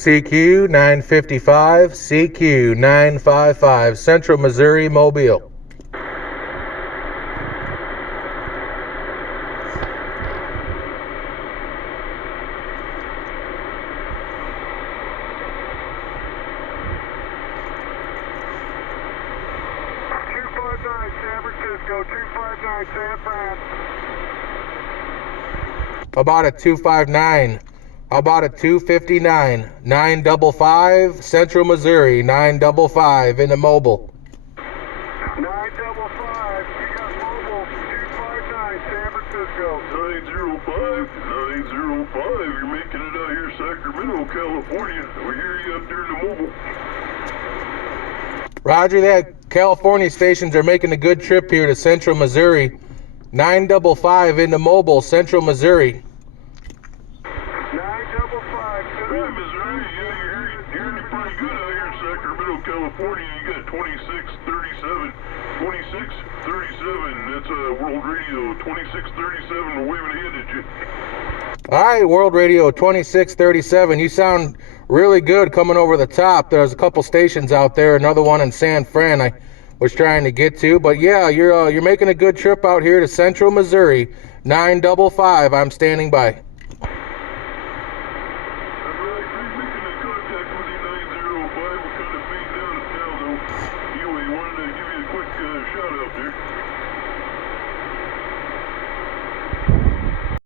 CQ 955, CQ 955, Central Missouri, Mobile. San Francisco, 259 San Fran. How about a 259? How about a 259? 955, Central Missouri, 955 in the mobile. 955, you got mobile, 259 San Francisco. 905, you're making it out here, Sacramento, California. We hear you up there in the mobile. Roger that. California stations are making a good trip here to Central Missouri. 955 in the mobile, Central Missouri. 955, Hey, Missouri, yeah, you're hearing you pretty good out here in Sacramento, California. You got 2637. 2637, that's World Radio. 2637, we're waving a hand at you. All right, World Radio 2637. You sound really good coming over the top. There's a couple stations out there, another one in San Fran I was trying to get to. But yeah, you're making a good trip out here to Central Missouri. 955, I'm standing by. Anyway, wanted to give you a quick shout out there.